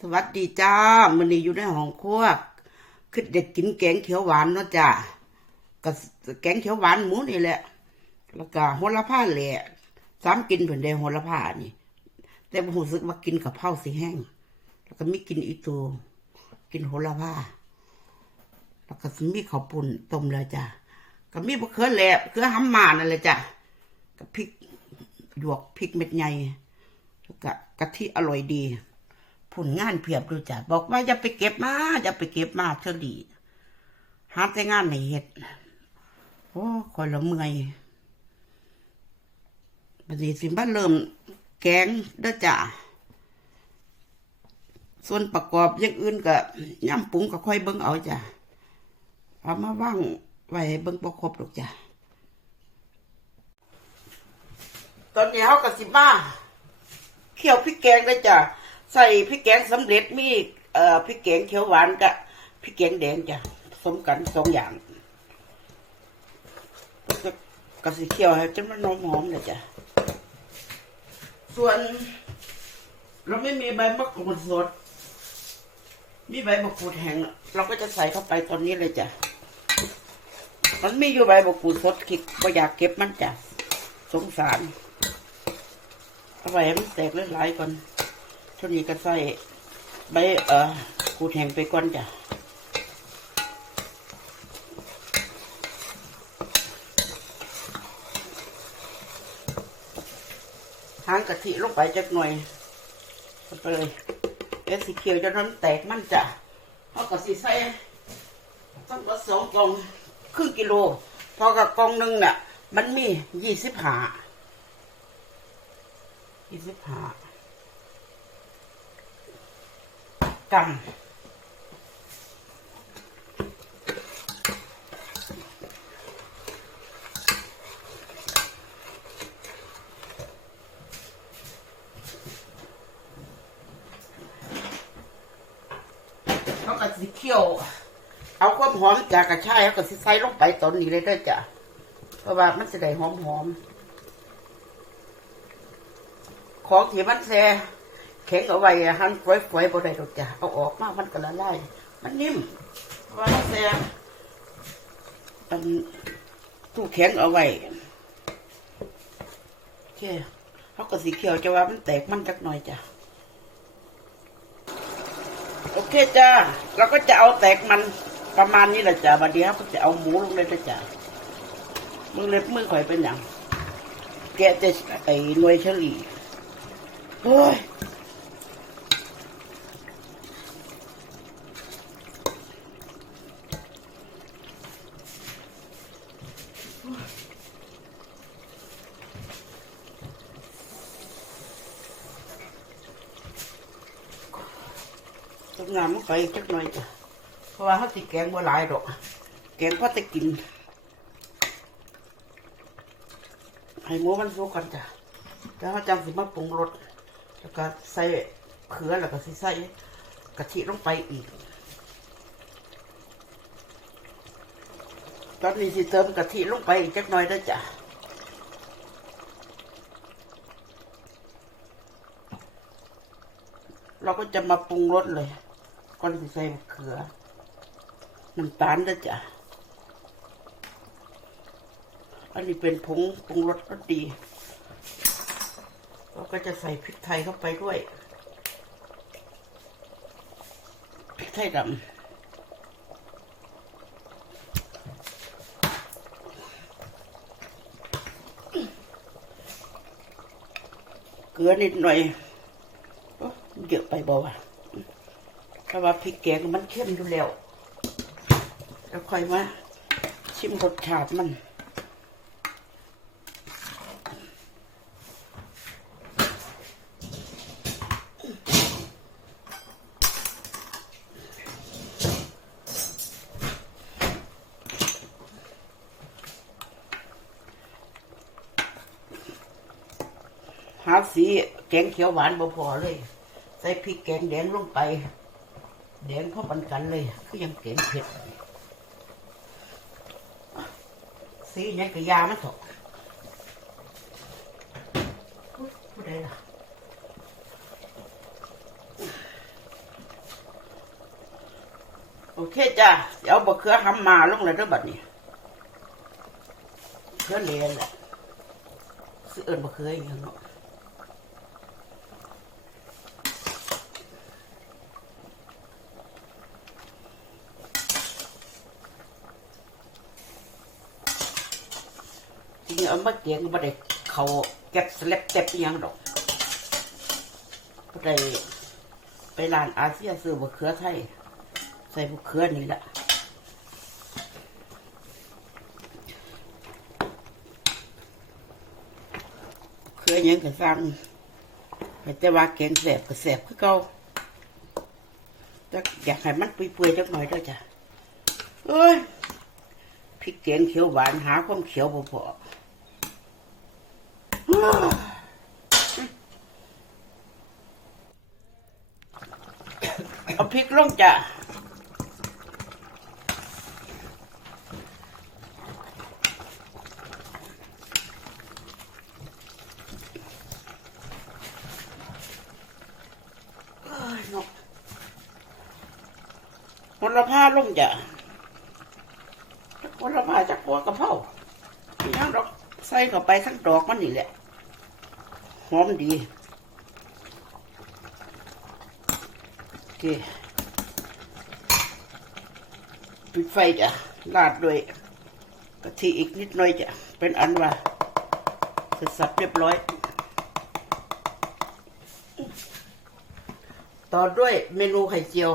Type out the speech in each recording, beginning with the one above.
สวัสดีจ้ามันนี้อยู่ในห้องครัวคือเด็กกินแกงเขียวหวานเนาะจ้าก็แกงเขียวหวานหมูนี่แหละ แล้วก็โหระพาแหละสามกินเพิ่นได้โหระพานี่ แต่ผมรู้สึกว่ากินกับเผาสิแห้ง แล้วก็มีกินอีตูกินโหระพาแล้วก็มีข้าวปุ่นต้มแล้วจ้ะก็มีบะเขือแหลบเขือหำหมานั่นแหละจ้ะกับพริกหยวกพริกเม็ดใหญ่แล้วก็กะทิอร่อยดี ผลงานเพียบดูจ้ะบอกว่าอย่าไปเก็บมาอย่าไปเก็บมาเฉลีหาแต่งานในเฮ็ดโอ้คอยละเมื่อยบัดนี้สิบ้านเริ่มแกงเด้อจ้ะส่วนประกอบอย่างอื่นก็ย่ำปรุงก็ค่อยเบิ่งเอาจ้ะเอามาว่างไว้เบิ่งบ่ครบหรอกจ้ะตอนนี้เฮาก็สิมาเคี่ยวพริกแกงเลยจ้ะ ใส่พริกแกงสำเร็จมีเอ่อพริกแกงเขียวหวานกับพริกแกงแดงจ้ะผสมกันสองอย่างก็ก็สิเคี่ยวให้จนมันหอมๆเลยจ้ะส่วน เราไม่มีใบมะกรูดสด มีใบมะกรูดแห้งเราก็จะใส่เข้าไปตอนนี้เลยจ้ะมันมีอยู่ใบมะกรูดสดคิดก็อยากเก็บมันจ้ะสงสารเอาไว้ให้มันแตกหลายๆก่อน ช่วงนี้ก็ใส่ใบเอ่อกูดแห้งไปก่อนจ้ะหางกะทิลงไปจักหน่อยเอาไปเลยเอสีเขียวจนน้ำแตกมันจะเอากะสิใส่ต้องกสองกล่องครึ่งกิโล พอกับกล่องหนึ่งน่ะ มันมียี่สิบหายี่สิบหา กรัมเขาก็สิเคี่ยว เอาความหอมจากกระชายเขาก็สิใส่ลงไปตอนนี้เลยเด้วยจ้ะ เพราะว่ามันจะได้หอมหอมๆของที่มันแซ่ แข็งเอาไว้อะหั่นฝอยๆบ่ได้ดอกจ้ะเอาออกมามันก็ละลายมันนิ่มเพราะว่ามันแซ่อันตู้แข็งเอาไว้โอเคเขาก็สีเขียวจะว่ามันแตกมันจักหน่อยจ้ะโอเคจ้าเราก็จะเอาแตกมันประมาณนี้แหละจ้ะบัดเดี๋ยวก็จะเอาหมูลงเลยนะจ้ะมือเล็บมือข่อยเป็นอย่างแกะจะไอ้หน่วยเฉลี่ยโอ้ย น้ำมันไปจักหน่อยจ้ะเพราะว่าเขาติแกงบัวหลายดอก แกงพอจะกินให้หมูมันสุกก่อนจ้ะแล้วเขาจังสิมาปรุงรสแล้วก็ใส่เขือแล้วก็สิใส่กะทิลงไปอีก ตอนนี้สิเติมกะทิลงไปอีกจักหน่อยได้อจ้ะเราก็จะมาปรุงรสเลย ก่อนใส่มะเขือ น้ำตาลด้วยจ้ะ อันนี้เป็นผงปรุงรสก็ดีเราก็จะใส่พริกไทยเข้าไปด้วยพริกไทยดำเกลือนิดหน่อยเยอะไปบ่าวะ เพราะว่าพริกแกงมันเข้มอยู่แล้วแล้วค่อยมาชิมรสชาติมันหาสีแกงเขียวหวานบ่พอเลย ใส่พริกแกงแดงลงไป แดงพอปันกันเลยคือยังแกงเผ็ดสีนี่ก็ยามันถกผู้ใดล่ะโอเคจ้ะเดี๋ยวบะเขือทำมาลงเลยเด้อบัดนี้เขือเลนแหละซื้อเอิญบะเขืออย่างเนา ริงๆเอามาเกียงบ่ได้เขาเก็บสล็บเต็บยังดอกได้ไปร้านอาเซียซื้อบะเขือไทย ใส่บะเขือนี่แหละเคยยังก็สั่งแต่ว่าแกงแสบก็แสบคือเก่าจักอยากให้มันเปื่อยๆจักหน่อยด้อจ้ะเอ้ยพริกแกงเขียวหวานหาความเขียวบ่พอ เอาพริกลงจ้ะเอ้ยนกผลผ้าลงจ้ะผลผ้าจากหัวกระเพราอีหยังดอกใส่เข้าไปทั้งดอกมันนี่แหละ หอมดีโอเคปิดไฟจ้ะราดด้วยกะทิอีกนิดหน่อยจ้ะเป็นอันว่าเสร็จสับเรียบร้อย ต่อด้วยเมนูไข่เจียว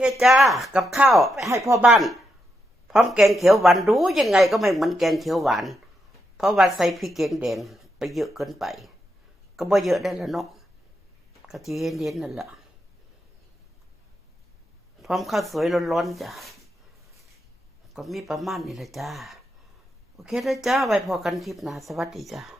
เคจ้ากับข้าวไปให้พ่อบ้าน พร้อมแกงเขียวหวานดูยังไงก็ไม่เหมือนแกงเขียวหวาน เพราะว่าใส่พริกแกงแดงไปเยอะเกินไป ก็บ่เยอะได้ล้วเนาะกะทิเย็นๆนั่นแหละพร้อมข้าวสวยร้อนๆจ้ะก็มีประมาณนี้ละจ้า โอเคแล้วจ้าไว้พอกันคลิปหน้าสวัสดีจ้า